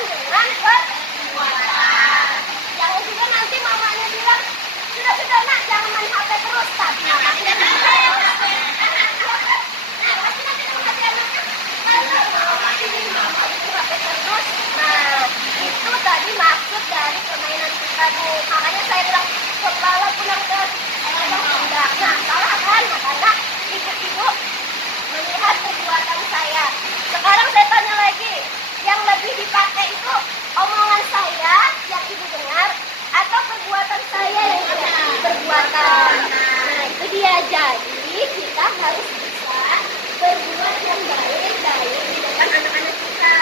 berbuatan dengan perbuatan. Jangan juga nanti mamanya bilang, sudah nak, jangan main HP terus. Tapi mamanya itu tadi maksud dari permainan kita, Bu. Makanya saya bilang kepala pulang ke enggak. Nah, salah kan? Karena ibu-ibu melihat perbuatan saya. Sekarang saya tanya lagi, yang lebih dipakai itu omongan saya yang ibu dengar atau perbuatan saya yang perbuatan. Nah, itu dia. Jadi kita harus bisa berbuat yang baik di depan anak-anak kita.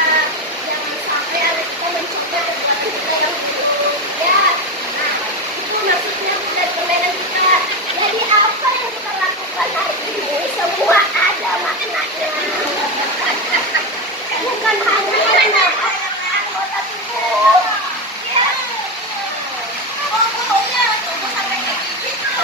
Jangan sampai anak kita mencoba perbuatan kita yang buruk. Ya, nah itu maksudnya dari permainan kita. Jadi apa yang kita lakukan hari ini semua ada maknanya. Bukan hanya anggota tubuh. Ya. Pokoknya tunggu sampai kayak gitu.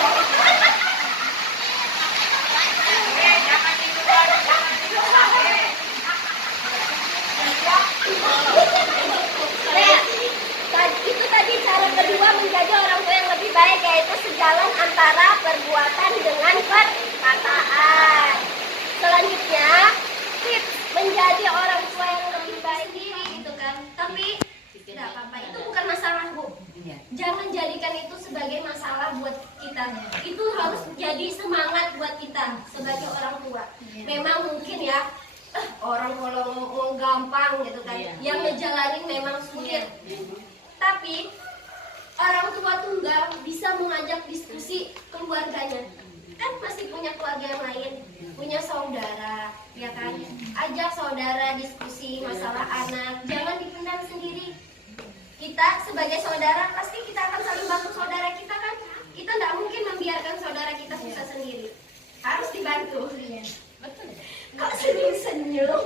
Itu tadi cara kedua menjadi orang tua yang lebih baik, yaitu sejalan antara perbuatan dengan perkataan. Selanjutnya, tips menjadi orang tua yang lebih baik gitu kan. Tapi tidak apa-apa, itu bukan masalah, Bu. Jangan jadikan itu sebagai masalah buat kita. Itu harus jadi semangat buat kita sebagai orang tua. Memang mungkin ya, orang kalau ngomong gampang gitu kan, yang ngejalanin memang sulit. Tapi orang tua tunggal bisa mengajak diskusi keluarganya. Kan masih punya keluarga yang lain, punya saudara, ya kan? Ajak saudara diskusi masalah anak, jangan dipendam sendiri. Kita sebagai saudara pasti kita akan saling bantu saudara kita kan? Kita tidak mungkin membiarkan saudara kita susah sendiri. Harus dibantu. Betul. Kok senyum-senyum?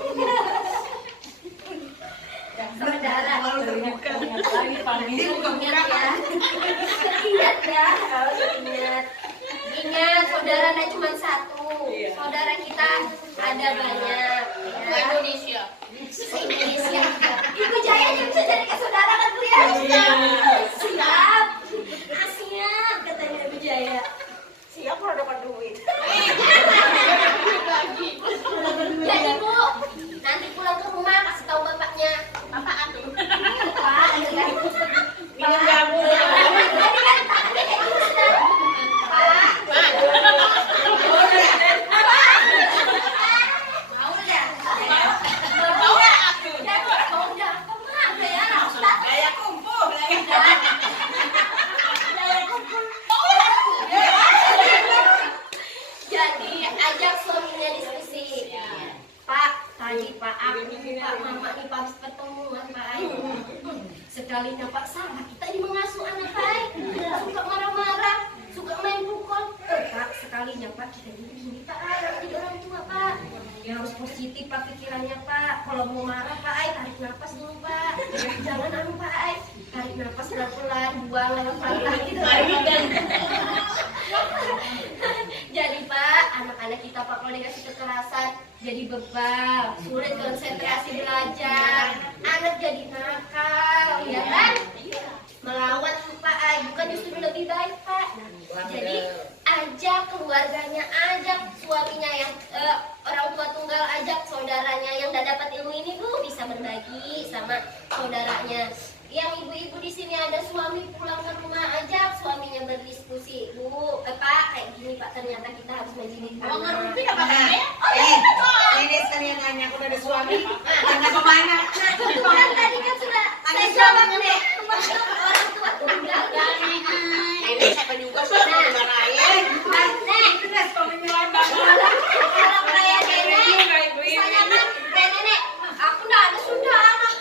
Saudara terbuka lagi panggil ingat ya, ingat saudara tidak cuma satu, saudara kita ada banyak ya. Indonesia Ibu Jaya bisa jadi ke saudara kan Bu ya? Siap katanya Ibu Jaya. Siap kalau dapat duit. Jadi Bu, nanti pulang ke rumah kasih tahu bapaknya. Bapak atuh. Pak, minum jamu. Tadi kan tangannya kayak gitu sudah. Pak. Mau ya? Mau ya aku? Mau ya apa mah? Gaya kumpul. Jadi ajak suaminya diskusi. Pak, tadi Pak aku Pak Mama nih habis pertemuan Pak. Sekalinya Pak salah kita ini mengasuh anak Pak. Suka marah-marah, suka main pukul. Pak, sekalinya Pak kita ini Pak jadi orang tua Pak. Ya harus positif Pak pikirannya Pak. Kalau mau marah Pak, tarik nafas dulu Pak. Jangan Pak, tarik nafas pelan-pelan, buang lewat mata gitu. Jadi Pak, anak-anak kita Pak kalau dikasih kekerasan jadi bebal, sulit konsentrasi belajar, anak jadi nakal, ya kan? Melawan Pak, bukan justru lebih baik Pak. Jadi ajak keluarganya, ajak suaminya yang orang tua tunggal, ajak saudaranya yang tidak dapat ilmu ini Bu bisa berbagi sama saudaranya. Yang ibu-ibu di sini ada suami pulang ke rumah, ajak suaminya berdiskusi. Bu, Pak, kayak gini Pak, ternyata kita harus mendidik anak. Mau ngerti apa ya? Ini sekalian nanya, aku udah ada suami, nggak kemana? Nah, itu kan tadi kan sudah saya jawab nih. Orang tua tunggal. Ini siapa juga sih mau dimarahin? Nek, kalau kayak nenek, misalnya kan kayak nenek, aku nggak ada sudah anak.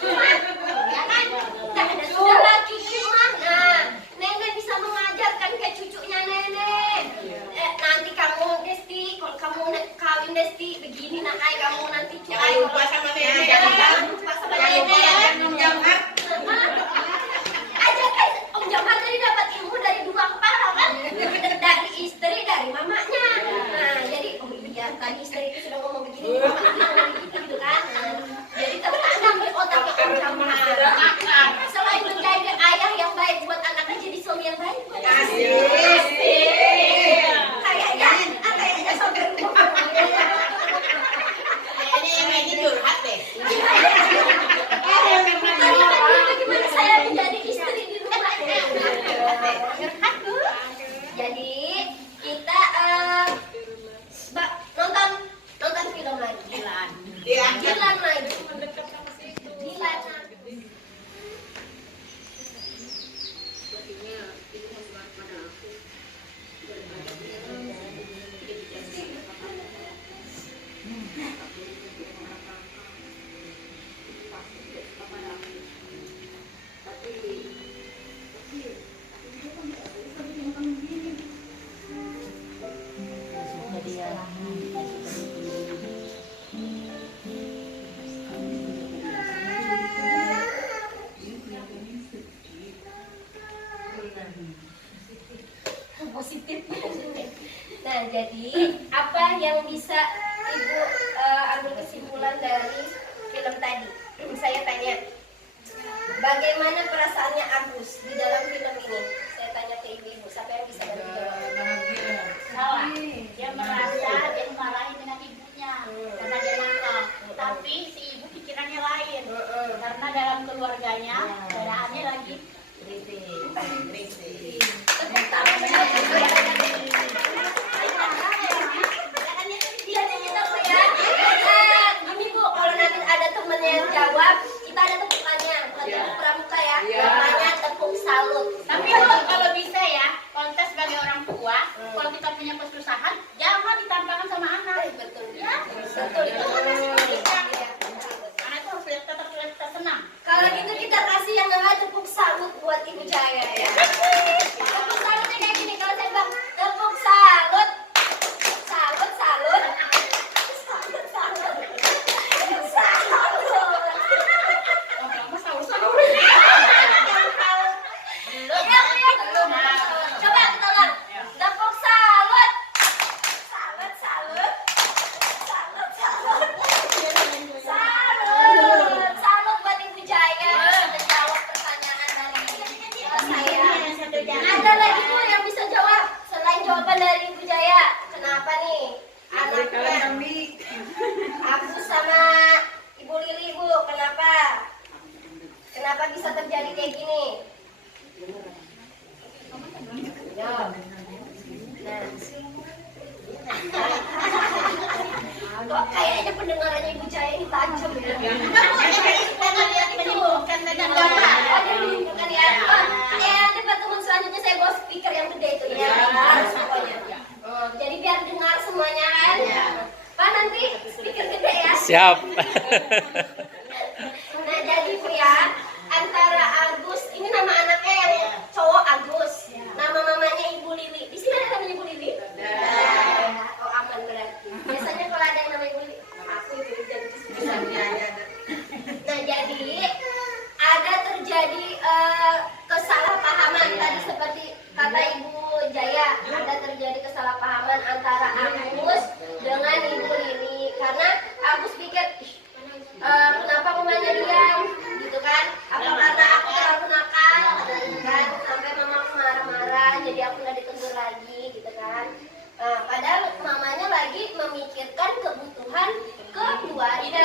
Ya kan? Nggak ada sudah lagi gimana? Nenek bisa mengajarkan ke cucunya nenek. Nanti kamu Desti, kalau kamu kawin Desti begini nak kamu nanti cuy. Jangan lupa sama nenek. Jangan lupa sama nenek. Jangan lupa. positif. Nah, jadi apa yang bisa Ibu ambil kesimpulan dari film tadi? Saya tanya, bagaimana perasaannya Agus di dalam film ini? Saya tanya ke ibu-ibu, siapa yang bisa bantu jawab? Salah. Dia merasa dia dimarahin dengan ibunya karena dia nakal. Tapi si ibu pikirannya lain. Karena dalam keluarganya keadaannya lagi Tepuk tangan. Jadi kita Bu ya. Gini Bu, kalau nanti ada temennya yang jawab, kita ada tepukannya. Bukan tepuk pramuka ya. Namanya tepuk salut. Tapi kalau bisa ya, kalau kita sebagai orang tua, kalau kita punya kesusahan, jangan ditampakkan sama anak. Betul. Ya, Betul. Itu harus pendidikan ya. karena itu harus tetap kita senang. Kalau gitu kita kasih yang namanya tepuk salut buat Ibu Jaya ya. Tepuk salutnya kayak gini, kalau saya bilang tepuk salut. Salut. Salut. Coba kita ulang. Tepuk salut. Salut. Salut buat Ibu Jaya sudah jawab pertanyaan dari saya. Ada lagi Bu yang bisa jawab selain jawaban dari Ibu Jaya. Kenapa nih anaknya Agus sama Ibu Lili Bu? Kenapa bisa terjadi kayak gini? Ya. Kok kayaknya pendengarannya Ibu Jaya ini tajam ya? Menyembuhkan dengan Oh, bukan ya. Debat teman selanjutnya saya bawa speaker yang gede itu ya. Harus pokoknya. Jadi biar dengar semuanya kan. Pak nanti speaker gede ya. Siap. Nah jadi Bu ya, antara Agus, ini nama anaknya yang cowok Agus, nama mamanya Ibu Lili. Di sini ada namanya Ibu Lili? Oh aman berarti. Biasanya kalau ada yang namanya Ibu Lili, aku Ibu Lili jadi Nah jadi ada terjadi kesalahpahaman tadi seperti kata Ibu Jaya, ada terjadi kesalahpahaman antara Agus dengan Ibu Lili karena Agus pikir kenapa mamanya diam gitu kan, apa karena aku terlalu nakal kan, sampai mama marah-marah jadi aku nggak ditegur lagi gitu kan. Padahal mamanya lagi memikirkan kebutuhan keluarga.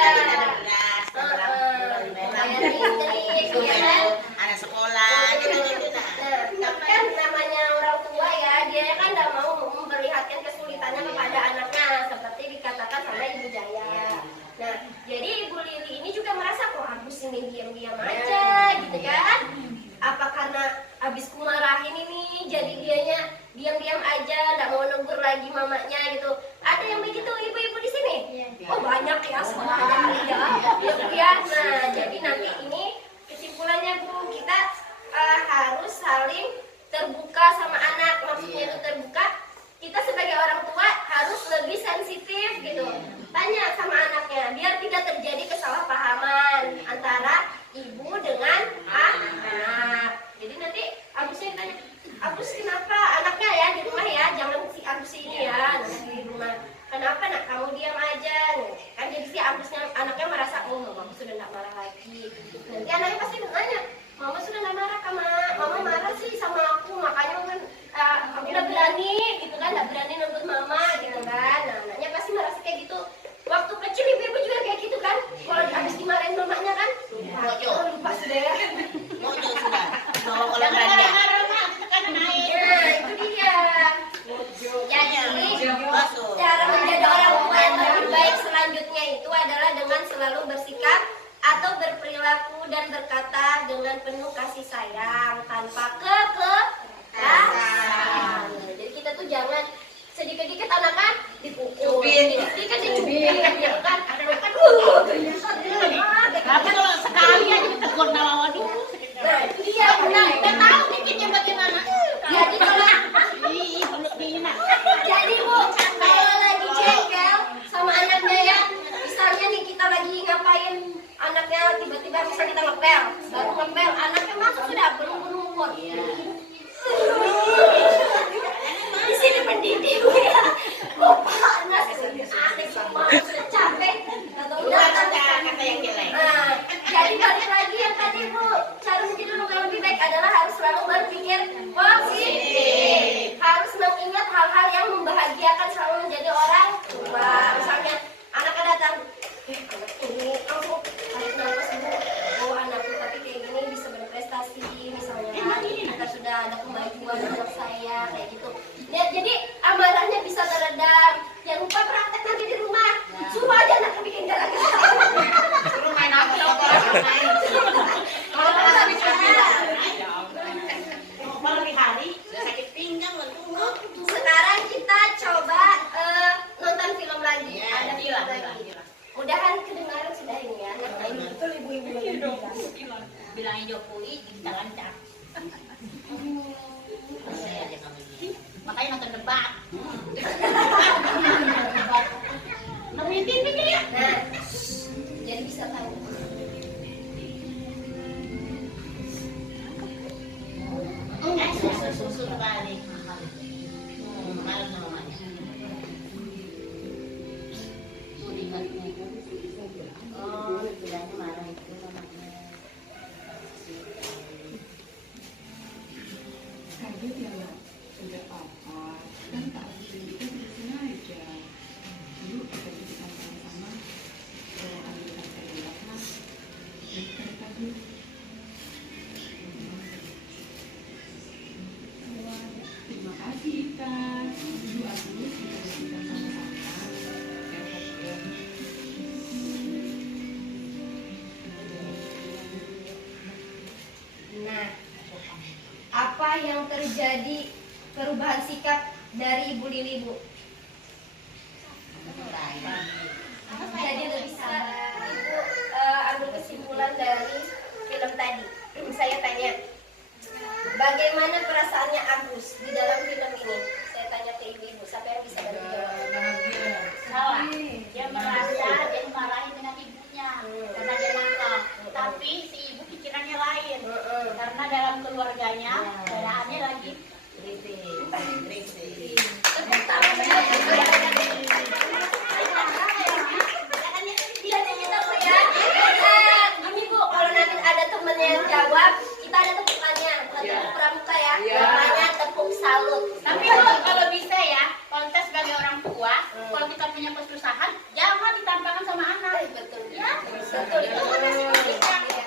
Anak sekolah gitu. Tapi kan namanya orang tua ya, dia kan nggak mau memperlihatkan kesulitannya kepada anaknya seperti dikatakan sama Ibu Jaya. Nah, jadi Ibu Lili ini juga merasa kok Agus ini diam-diam aja gitu kan. Apa karena habis kumarahin ini jadi dianya diam-diam aja, nggak mau negur lagi mamanya gitu. Ada yang begitu ibu-ibu di sini? Oh banyak ya, semuanya ya. Nah, jadi nanti ini kesimpulannya Bu, kita harus saling terbuka sama anak. Maksudnya itu terbuka, kita sebagai orang tua harus lebih sensitif gitu. Tanya sama anaknya biar tidak terjadi kesalahpahaman antara ibu dengan anak. Jadi nanti Agusnya tanya, Agus kenapa anaknya ya di rumah ya, jangan si Agus ini ya di rumah. Kenapa nak kamu diam aja? Kan jadi si Agusnya anaknya merasa oh mama sudah tidak marah lagi. Nanti anaknya pasti nanya, mama sudah tidak marah kama, mama marah sih sama aku makanya kan aku udah berani gitu kan, tidak berani nuntut mama gitu kan. Nah anaknya pasti merasa kayak gitu. Waktu kecil ibu-ibu juga kayak gitu kan, kalau habis dimarahin mamanya kan, lupa sudah ya. Mau kalau belanja. Nah itu dia. Jadi cara menjadi orang tua yang lebih baik selanjutnya itu adalah dengan selalu bersikap atau berperilaku dan berkata dengan penuh kasih sayang tanpa kekerasan. Jadi kita tuh jangan sedikit-dikit anaknya dipukul, sedikit dicubit, gitu kan? Tapi kalau sekali aja ditegur nama waduh. Nah itu dia benar. Udah tahu dikitnya bagaimana. Jadi kalau jadi Bu, kalau lagi jengkel sama anaknya ya, misalnya nih kita lagi ngapain, anaknya tiba-tiba bisa kita ngepel, baru ngepel, anaknya masuk sudah belum umur. selalu berpikir positif. Harus mengingat hal-hal yang membahagiakan, selalu menjadi orang tua. Misalnya anaknya datang, anak ini langsung tarik nafas dulu. Oh anakku tapi kayak gini bisa berprestasi misalnya. Kita sudah ada kemajuan anak saya kayak gitu. Ya, jadi amarahnya bisa teredam. Jangan lupa praktek nanti di rumah. Suruh aja anaknya bikin gara-gara. Suruh main apa? Main. Kalau pas habis hari sakit pinggang lah. Sekarang kita coba nonton film lagi. Ada film lagi. Mudahan kedengaran sudah ini ya. Betul ibu-ibu. Bilangin Jokowi bisa lancar. Makanya nonton debat. Namanya TV ya. Nah, jadi bisa tahu. Susu balik. Mahal namanya. Oh, bilangnya marah itu namanya. Kaget ya Mbak, udah apa kan tak itu sengaja. Yuk kita buktikan sama-sama bahwa anjuran saya adalah kita tadi. Terima kasih Ika. Yuk aku kita buktikan sama-sama. Nah, apa yang terjadi perubahan sikap dari Ibu Lili, Bu? Jadi bisa Ibu ambil kesimpulan dari film tadi. Saya tanya, bagaimana perasaannya Agus di dalam film ini? Saya tanya ke ibu-ibu, siapa yang bisa bantu jawab? Salah. Dia merasa dia dimarahin dengan ibunya karena dia nakal. Tapi si ibu pikirannya lain. Karena dalam keluarganya keadaannya lagi Jadi kita lihat, gini Bu, kalau nanti ada temennya yang jawab, kita ada tepukannya, bukan tepuk pramuka ya, namanya tepuk salut. Tapi kalau bisa ya, kalau kita sebagai orang tua, kalau kita punya kesusahan, jangan ditampakkan sama anak. Betul, Ya, betul, itu masih pendidikan ya.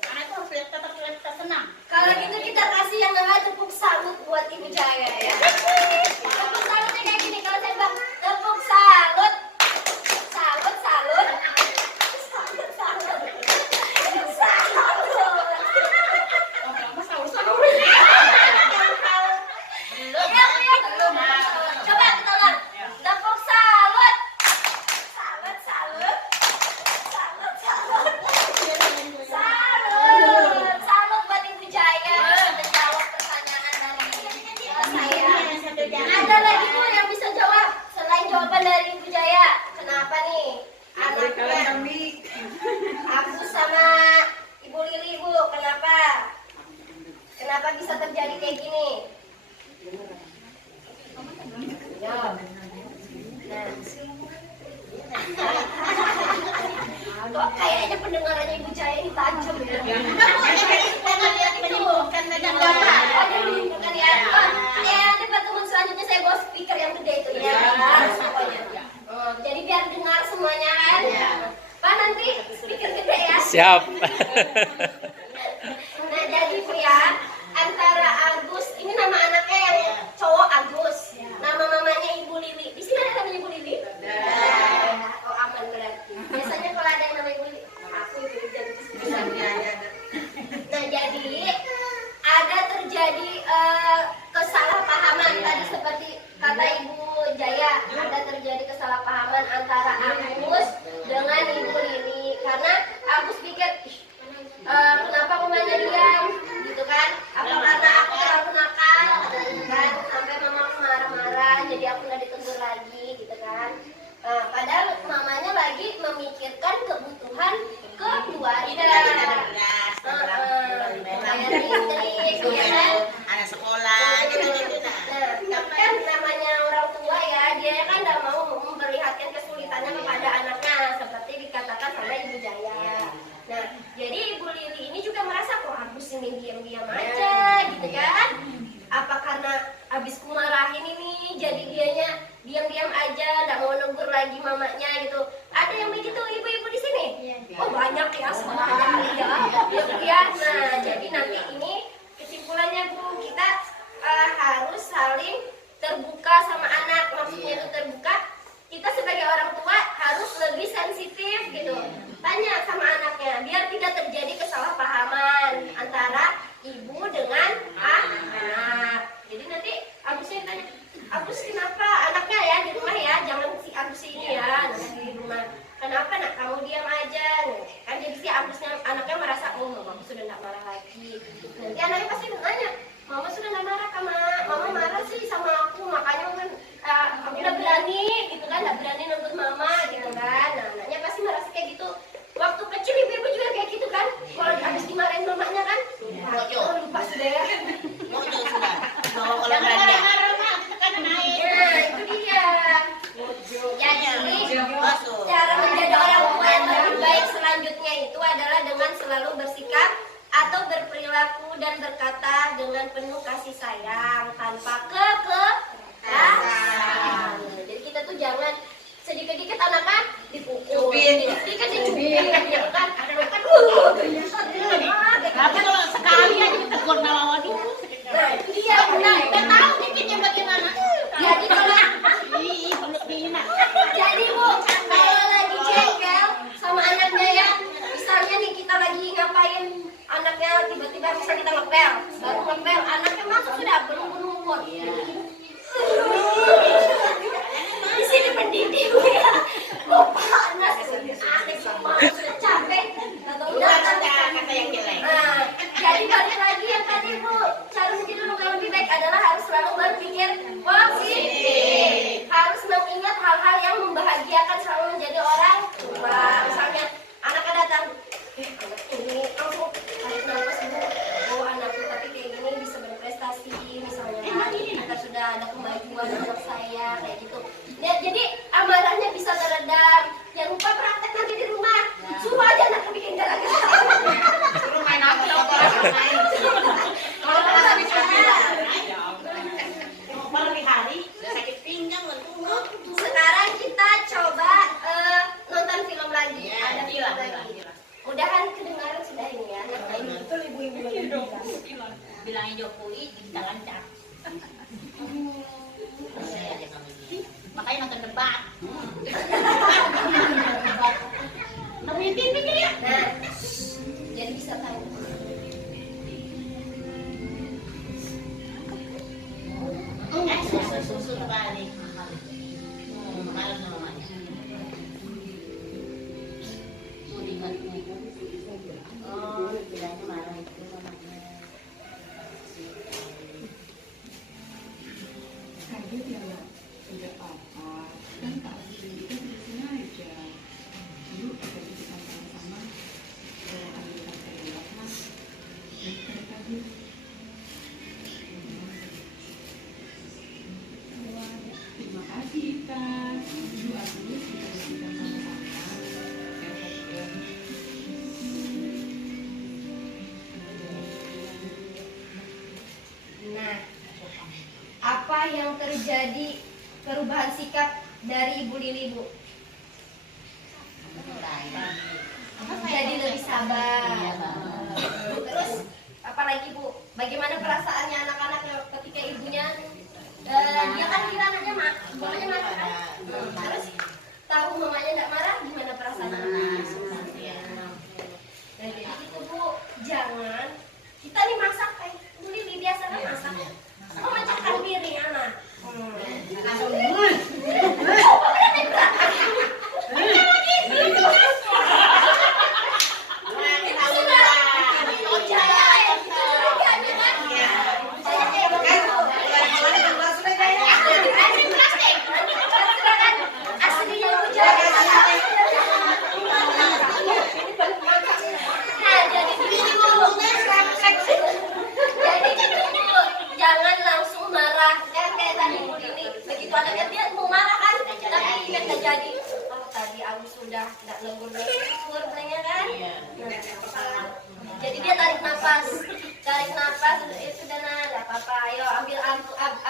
karena itu harus tetap kita senang. Kalau gitu kita kasih yang namanya tepuk salut buat Ibu Jaya ya. Tepuk salutnya kayak gini, kalau saya bilang tepuk salut, salut, salut, salut, salut, Coba kita ulang. Tepuk salut, salut, salut, salut, salut, salut, salut buat Ibu Jaya menjawab pertanyaan dari saya. Ada lagi Bu yang bisa jawab selain jawaban dari Ibu Jaya. Kenapa nih anaknya Agus sama Ibu Lili, Bu? Kenapa? Kenapa bisa terjadi kayak gini? Ya. Kok kayaknya pendengarannya Ibu Jaya ini tajam ya? Menyembuhkan medan Bukan ya? Nanti pertemuan selanjutnya saya bawa speaker yang gede itu ya. Harus pokoknya. Jadi biar dengar semuanya kan? Pak nanti speaker gede ya? Siap. Nah jadi Bu ya, antara Agus, ini nama anaknya yang cowok Agus, nama mamanya Ibu Lili. Di sini ada namanya Ibu Lili? Oh aman berarti. Biasanya kalau ada yang namanya Ibu Lili, aku itu jadi Nah jadi ada terjadi kesalahpahaman tadi seperti kata Ibu Jaya, ada terjadi kesalahpahaman antara Agus dengan Ibu Lili karena Agus pikir dengan penuh kasih sayang tanpa kekerasan. Jadi kita tuh jangan sedikit-dikit anaknya dipukul, sedikit dicubit, ya kan? Anak-anak Tapi kalau sekali aja ditegur nama dulu. nah itu dia benar. Udah tahu dikitnya bagaimana. Jadi kalau Ih, peluk dihina. jadi Bu, kalau lagi jengkel sama anaknya ya, misalnya nih kita lagi ngapain, anaknya tiba-tiba misal kita ngepel, baru ngepel, anaknya masuk sudah belum umur. Di sini mendidih Bu ya. Oh panas, aneh semua sudah capek. Atau udah Kata yang jelek. Nah, jadi balik lagi yang tadi Bu, cara menjadi orang yang lebih baik adalah harus selalu berpikir positif. Harus mengingat hal-hal yang membahagiakan, selalu menjadi orang tua. Misalnya anaknya datang, anak ini langsung tarik nafas Bu. Oh anakku tapi kayak gini bisa berprestasi misalnya kan. Kita sudah ada kemajuan anak saya kayak gitu. Nah, jadi amarahnya bisa teredam. Jangan lupa praktek nanti di rumah. Suruh aja anaknya bikin gara-gara. Suruh main apa? Main. Kalau merasa bisa Per hari udah sakit pinggang lentur. Sekarang kita coba nonton film lagi. Ada film lagi. Udahan kedengaran sudah ini ya. Betul ibu-ibu bilangin Jokowi kita lancar. Makanya nonton debat. Namanya TV ya. Nah, jadi bisa tahu. Susu balik. Mahal namanya. Oh, bilangnya marah itu namanya. Kaget ya Mbak? Tidak apa-apa, kan tadi itu disengaja. Yuk kita buktikan sama-sama kalau ada yang terlibat mas. Dan kita tadi. Terima kasih Ita. Yuk aku kita buktikan sama-sama. Nah, apa yang terjadi perubahan sikap dari Ibu Lili Bu? Jadi lebih sabar. Terus apalagi Bu? Bagaimana perasaannya anak-anak yang ketika ibunya dia kan kira anaknya mamanya marah kan? Terus tahu mamanya nggak marah, gimana perasaannya? Nah, jadi itu Bu, jangan kita nih masak kayak Bu Lili biasa kan masak. Memecahkan piring anak. Langsung jangan langsung marah kan kayak tadi Bu Lili begitu anaknya dia mau marah kan tapi ingat nggak jadi oh tadi aku sudah nggak negur bilangnya kan jadi dia tarik nafas ya sudah nah nggak apa-apa ayo ambil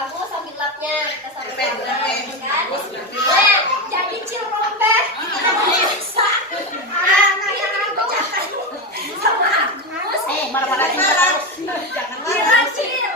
aku sambil lapnya kita sambil lapnya kan nah jadi cilrompeh kita bisa yang dipecahkan sama Agus Marah-marah Kira cil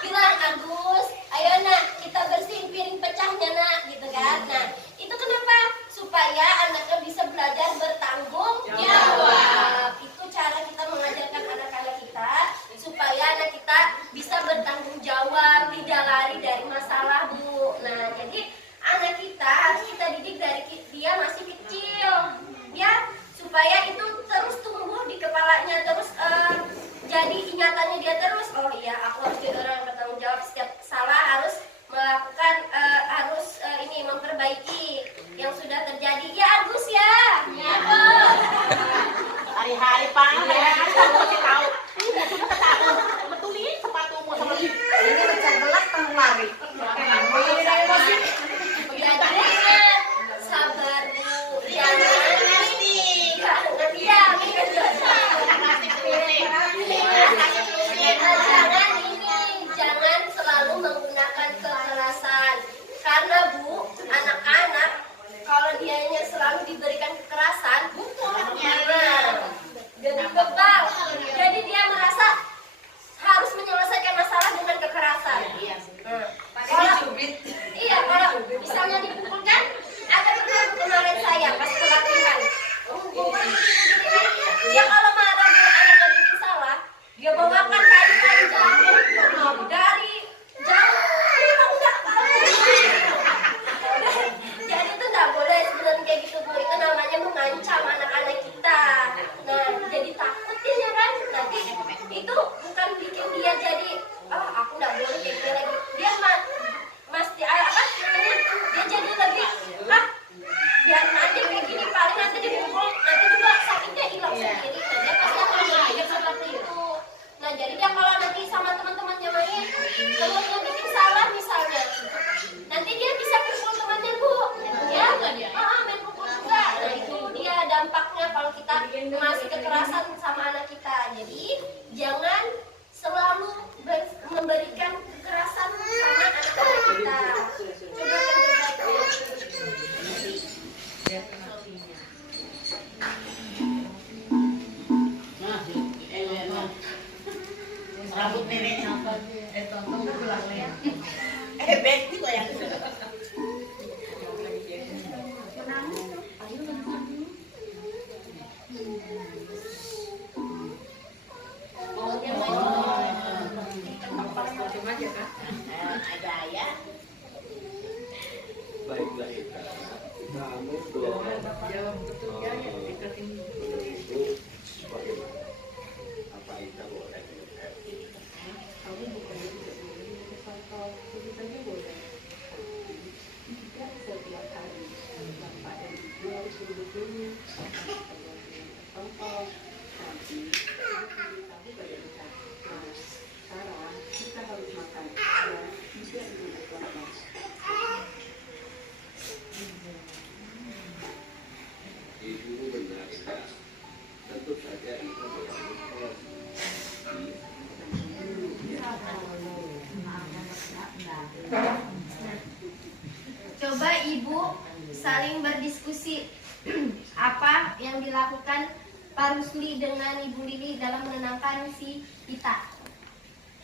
bilang Agus, ayo nak kita bersihin piring pecahnya nak, gitu kan? Nah itu kenapa? Supaya anaknya bisa belajar bertanggung jawab. Itu cara kita mengajarkan anak-anak kita supaya anak kita bisa bertanggung jawab, tidak lari dari masalah Bu. Nah jadi anak kita harus kita didik dari dia masih kecil, ya supaya itu terus tumbuh di kepalanya terus jadi ingatannya dia terus oh iya aku harus jadi orang yang bertanggung jawab setiap salah harus melakukan ini memperbaiki yang sudah terjadi ya Agus ya hari-hari Pak ya kamu masih tahu ini sudah ketahuan betulin sepatumu sama ini pecah belah tang lari. jadi ingat sabar Bu jangan diam kekerasan sama anak kita. Jadi jangan selalu memberikan kekerasan sama anak-anak kita. Coba yang terbaik. Rambut nenek. Tonton kan pulang lihat. Bet itu yang ada ya. Baiklah kita. Kamu Jawab betul ya, yang dekatin bagaimana? Apa kita boleh? kamu bukannya tidak boleh berfoto, tentu saja boleh. Tidak setiap hari, bapak dan ibu harus berbetulnya. Foto, tapi kamu bayangkan. Nah, sekarang kita harus makan. Ya, tidak dengan keluarga. Ibu benar sekali. Tentu saja itu berlaku. Coba ibu saling berdiskusi apa yang dilakukan Pak Rusli dengan Ibu Lili dalam menenangkan si kita.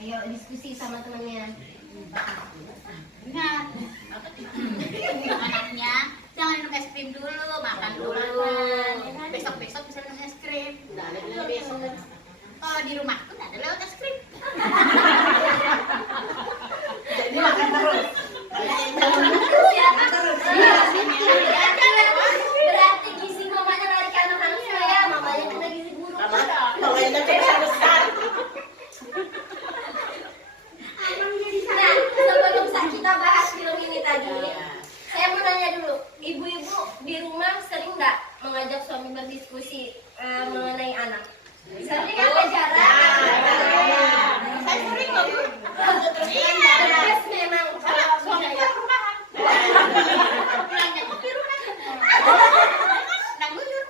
Ayo diskusi sama temannya. Ingat, anaknya jangan minum es krim dulu, makan dulu. Besok-besok bisa minum es krim. Besok. Kalau di rumahku nggak ada lewat es krim. Jadi makan terus. Berarti gizi mamanya lari ke anak-anak saya, mamanya kena gizi buruk. Kalau yang besar. Nah, sebelum kita bahas film ini tadi, saya mau nanya dulu, ibu-ibu di rumah sering nggak mengajak suami berdiskusi mengenai anak? Sering apa jarang? Saya sering loh, Bu. Iya, terus memang Kalau suami saya rumahan. Pulangnya kok di rumah. Nang luyur.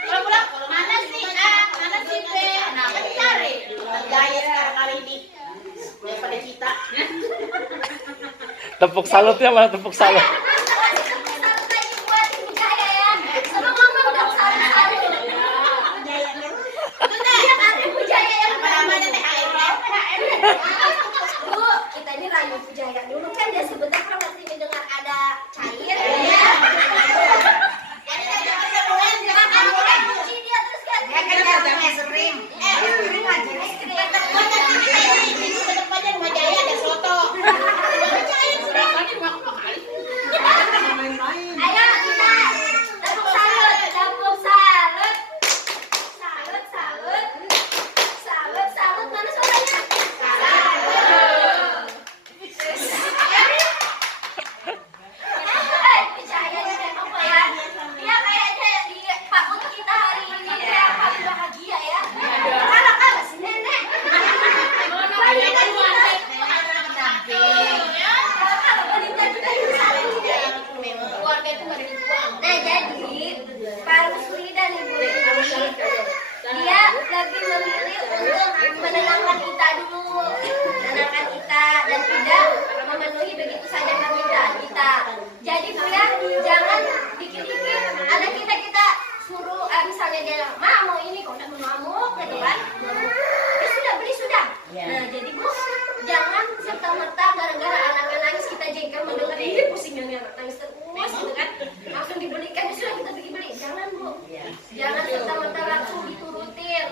Kalau pulang, mana sih A, mana sih B? Nah, kan dicari. Gaya sekarang kali ini daripada kita. Tepuk salutnya mana tepuk salut? salut lagi buat Ibu Jaya ya. Sama mama udah salut. Iya kan Ibu Jaya yang Apa-namanya THR. Bu, kita ini rayu Ibu Jaya. Dulu kan dia sebentar pernah ngerti mendengar ada cair. Iya. Makanya kita puji dia terus kan. Ya kan kerjanya es krim. Es krim aja. Es krim. Depannya rumah Jaya ada soto. Ayo kita tepuk salut, tepuk salut. Salut, salut. Salut, salut. Mana suaranya? Salut. Percaya deh apa ya? Dia kayaknya di Pak Put kita hari ini dia paling bahagia ya. Anak-anak si nenek. Banyak kan kalau wanita kita itu saling Keluarga itu nggak ada dibuang. Nah jadi Pak Rusli dan Ibu Lili dia lebih memilih untuk menenangkan kita dulu, menenangkan kita dan tidak memenuhi begitu saja permintaan kita. Jadi Bu ya, jangan dikit-dikit anak kita suruh misalnya dia mau ini kok udah mengamuk gitu kan, sudah beli sudah. Nah jadi Bu jangan serta-merta gara-gara anaknya nangis kita jengkel mendengar ini pusingnya nih anak nangis terus gitu kan langsung dibelikan sudah kita beli jangan Bu, jangan serta-merta langsung diturutin.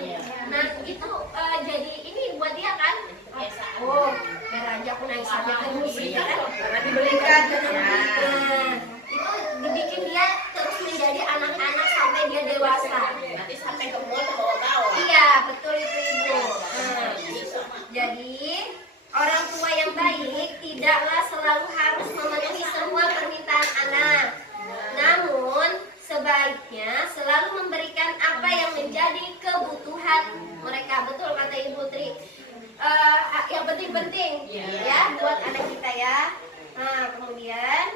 Nah itu jadi ini buat dia kan oh biar aja aku nangis aja terus gitu kan karena dibelikan nah itu dibikin dia terus menjadi anak-anak sampai dia dewasa. Nanti sampai ke mall ke bawah-bawah. Iya betul itu Ibu. Jadi orang tua yang baik tidaklah selalu harus memenuhi semua permintaan anak. Namun sebaiknya selalu memberikan apa yang menjadi kebutuhan mereka. Betul kata Ibu Tri. Yang penting-penting ya buat anak kita ya. Nah kemudian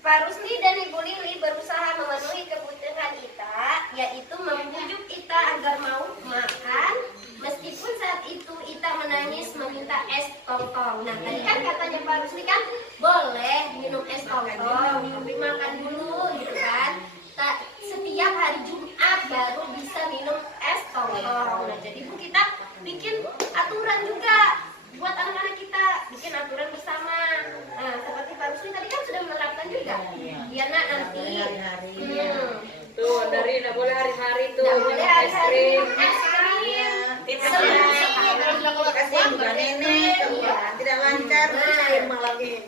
Pak Rusli dan Ibu Lili berusaha memenuhi kebutuhan Ita, yaitu membujuk Ita agar mau makan, meskipun saat itu Ita menangis meminta es tongtong. Nah, tadi kan katanya Pak Rusli kan boleh minum es tongtong, tapi makan dulu gitu kan. Setiap hari Jumat baru bisa minum es tongtong. Nah, jadi Bu kita bikin aturan juga buat anak-anak kita, bikin aturan bersama. Nah, seperti Pak Rusli tadi kan sudah menerapkan juga. Biar nak nanti Tuh, dari nggak boleh hari-hari tuh. nggak boleh hari-hari Es minum es krim. Kasih juga nenek, tidak lancar, rumah lagi.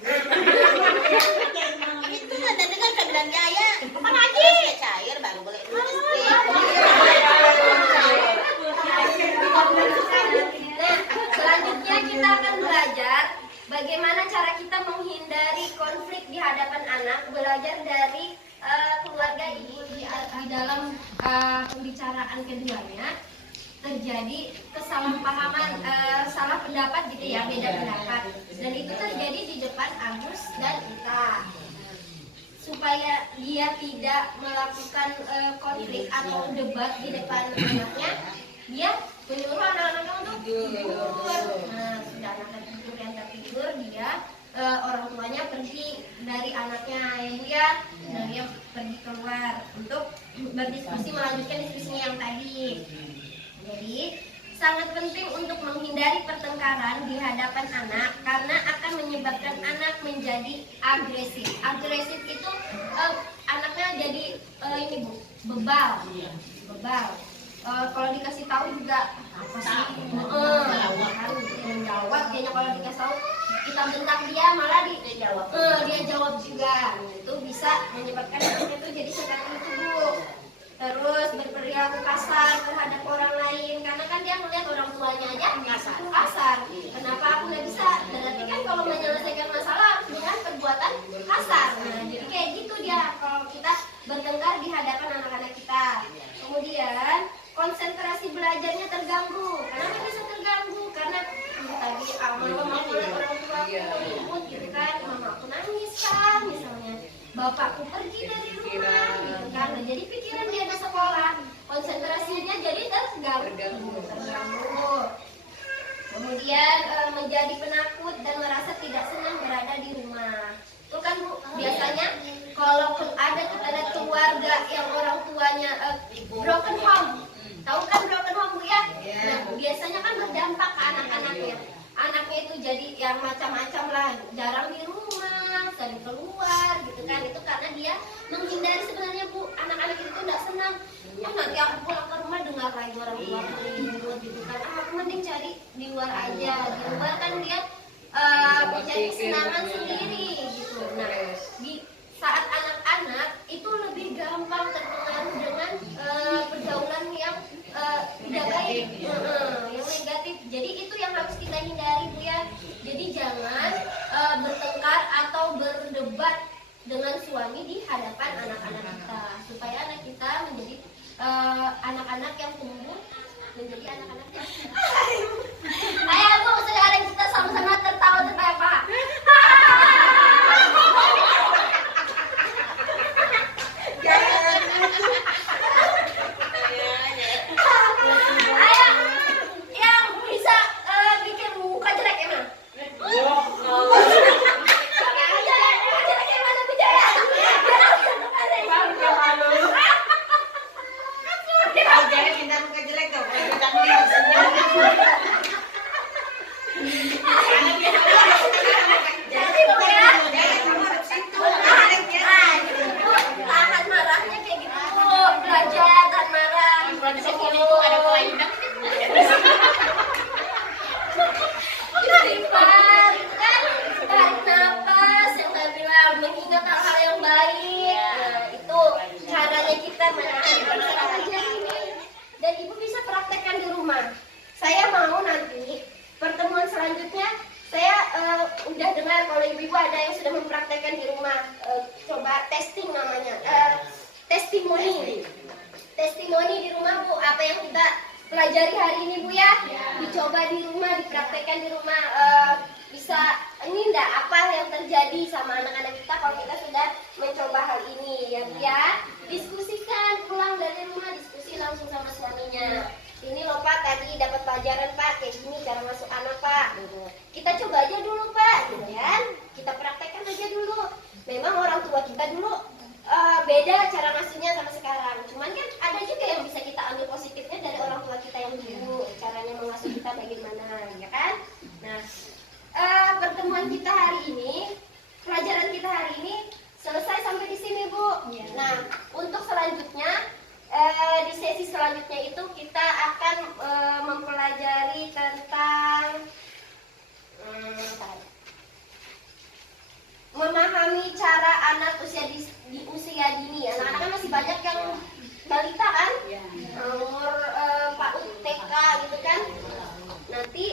Itu ada dengan kebilan jaya. Apa lagi? Cair baru boleh minum es krim. Nah, selanjutnya kita akan belajar bagaimana cara kita menghindari konflik di hadapan anak, belajar dari keluarga ibu di dalam pembicaraan keduanya terjadi kesalahpahaman, salah pendapat gitu ya, beda pendapat, dan itu terjadi di depan Agus dan Ita. Supaya dia tidak melakukan konflik atau debat di depan anaknya, dia menyuruh anak-anaknya untuk tidur. Nah, sudah anak-anak tidur yang tertidur, dia orang tuanya pergi dari anaknya ya Bu ya, dan dia pergi keluar untuk berdiskusi, melanjutkan diskusinya yang tadi. Jadi sangat penting untuk menghindari pertengkaran di hadapan anak karena akan menyebabkan anak menjadi agresif. Agresif itu anaknya jadi ini Bu, bebal. Kalau dikasih tahu juga apa sih? Menjawab dia kalau dikasih tahu kita bentak dia malah dia jawab juga. Itu bisa menyebabkan anaknya itu jadi seperti itu Bu. Terus berperilaku kasar terhadap orang lain karena kan dia melihat orang tuanya aja kasar. Kenapa aku nggak bisa? Berarti kan kalau menyelesaikan masalah dengan perbuatan kasar. Nah, jadi kayak gitu dia kalau kita bertengkar di hadapan anak-anak kita. Kemudian konsentrasi belajarnya terganggu. Kenapa bisa terganggu? Karena tadi mama melihat orang tua aku ribut gitu kan, mama aku nangis kan misalnya. Bapakku pergi dari rumah gitu kan. Nah, jadi pikiran dia di sekolah, konsentrasinya jadi terganggu. Kemudian menjadi penakut dan merasa tidak senang berada di rumah. Itu kan Bu, biasanya kalau ada keluarga yang orang tuanya broken home. Tahu kan broken home Bu ya? Nah, biasanya kan berdampak ke anak-anaknya. Anaknya itu jadi yang macam-macam lah, jarang di rumah, sering keluar gitu kan. Itu karena dia menghindari sebenarnya Bu, anak-anak itu tidak senang. Nanti aku pulang ke rumah dengar lagi orang tua ribut gitu kan. Aku mending cari di luar aja. Di luar kan dia mencari kesenangan sendiri gitu. Nah, di saat anak-anak itu lebih gampang terpengaruh dengan pergaulan yang tidak baik, yang negatif. Jadi itu yang harus kita hindari Bu ya. Jadi jangan bertengkar atau berdebat dengan suami di hadapan anak-anak kita, supaya anak kita menjadi anak-anak yang tumbuh menjadi anak-anak yang ayo Bu, sekarang kita sama-sama tertawa-tertawa. Ayo, yang bisa bikin muka jelek emang. Jelek emang Bu Jaya. Jangan minta muka jelek dong. Kamu lihat senyum. Jadi Bu ya. Kamu harus situ. Tahan marahnya kayak gitu Bu. Belajar tahan marah. Kalau di sekolah itu ada kelainan. Istighfar, gitu kan? Tarik nafas, yang saya bilang mengingat hal-hal yang baik. Nah, itu caranya kita menahan perasaan ini. Dan Ibu bisa praktekkan di rumah. Saya mau nanti pertemuan selanjutnya saya udah dengar kalau ibu-ibu ada yang sudah mempraktekkan di rumah. Coba testing namanya, testimoni di rumah Bu. Apa yang kita pelajari hari ini Bu ya, dicoba di rumah, dipraktekkan di rumah. Bisa ini enggak apa yang terjadi sama anak-anak kita kalau kita sudah mencoba hal ini ya Bu ya. Diskusikan, pulang dari rumah diskusi langsung sama suaminya. Ini loh Pak, tadi dapat pelajaran Pak, kayak gini cara masuk anak Pak. Kita coba aja dulu Pak, gitu kan? Kita praktekkan aja dulu. Memang orang tua kita dulu beda cara masuknya sama sekarang. Cuman kan ada juga yang bisa kita ambil positifnya dari orang tua kita yang dulu. Caranya mengasuh kita bagaimana, ya kan? Nah, pertemuan kita hari ini, pelajaran kita hari ini selesai sampai di sini Bu. Nah, untuk selanjutnya di sesi selanjutnya itu kita akan mempelajari tentang memahami cara anak usia di usia dini. Anak-anak kan masih banyak yang balita kan, umur PAUD, TK gitu kan. Nanti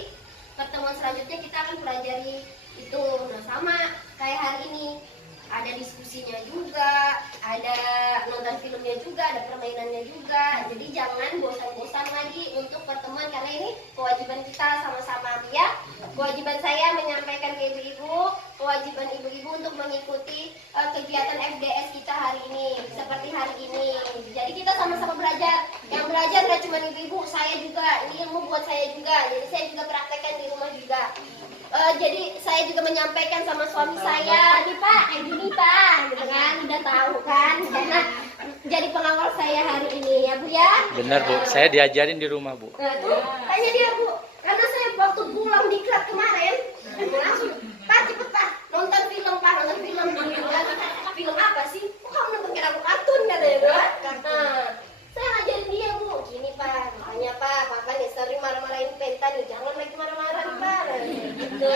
pertemuan selanjutnya kita akan pelajari itu. Nah sama kayak hari ini, ada diskusinya juga, ada nonton filmnya juga, ada permainannya juga. Jadi jangan bosan-bosan lagi untuk pertemuan, karena ini kewajiban kita sama-sama ya. Kewajiban saya menyampaikan ke ibu-ibu, kewajiban ibu-ibu untuk mengikuti kegiatan FDS kita hari ini, seperti hari ini. Jadi kita sama-sama belajar. Yang belajar tidak cuma ibu-ibu, saya juga. Ini ilmu buat saya juga. Jadi saya juga praktekkan di rumah juga. Jadi saya juga menyampaikan sama suami saya, nih Pak, kayak gini Pak, gitu kan, udah tahu kan, karena jadi pengawal saya hari ini ya Bu ya. Benar Bu, saya diajarin di rumah Bu. Nah tuh, tanya dia Bu, karena saya waktu pulang diklat kemarin, langsung, Pak cepet Pak, nonton film Pak, nonton film, film apa sih? Kok kamu nonton kira aku kartun katanya tuh kan? Nah, saya ngajarin dia Bu, gini Pak, makanya Pak, Papa nih sering marah-marahin Penta nih, jangan lagi marah-marah nih Pak. Gitu.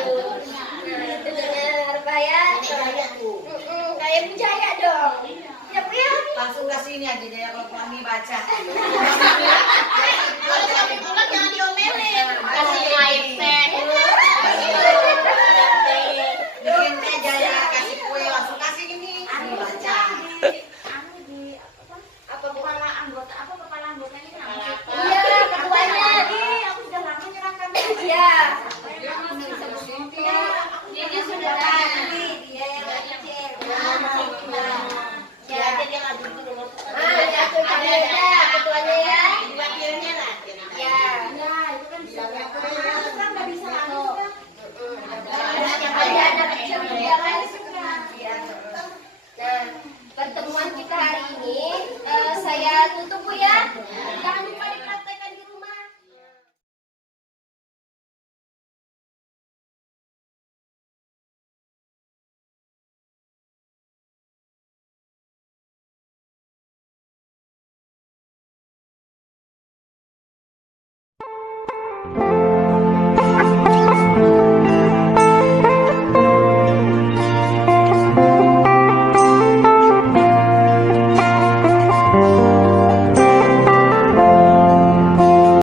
Nah itu benar Pak ya. Kayak Bu Jaya dong. Ya Bu ya. Langsung ke sini aja deh kalau kami baca.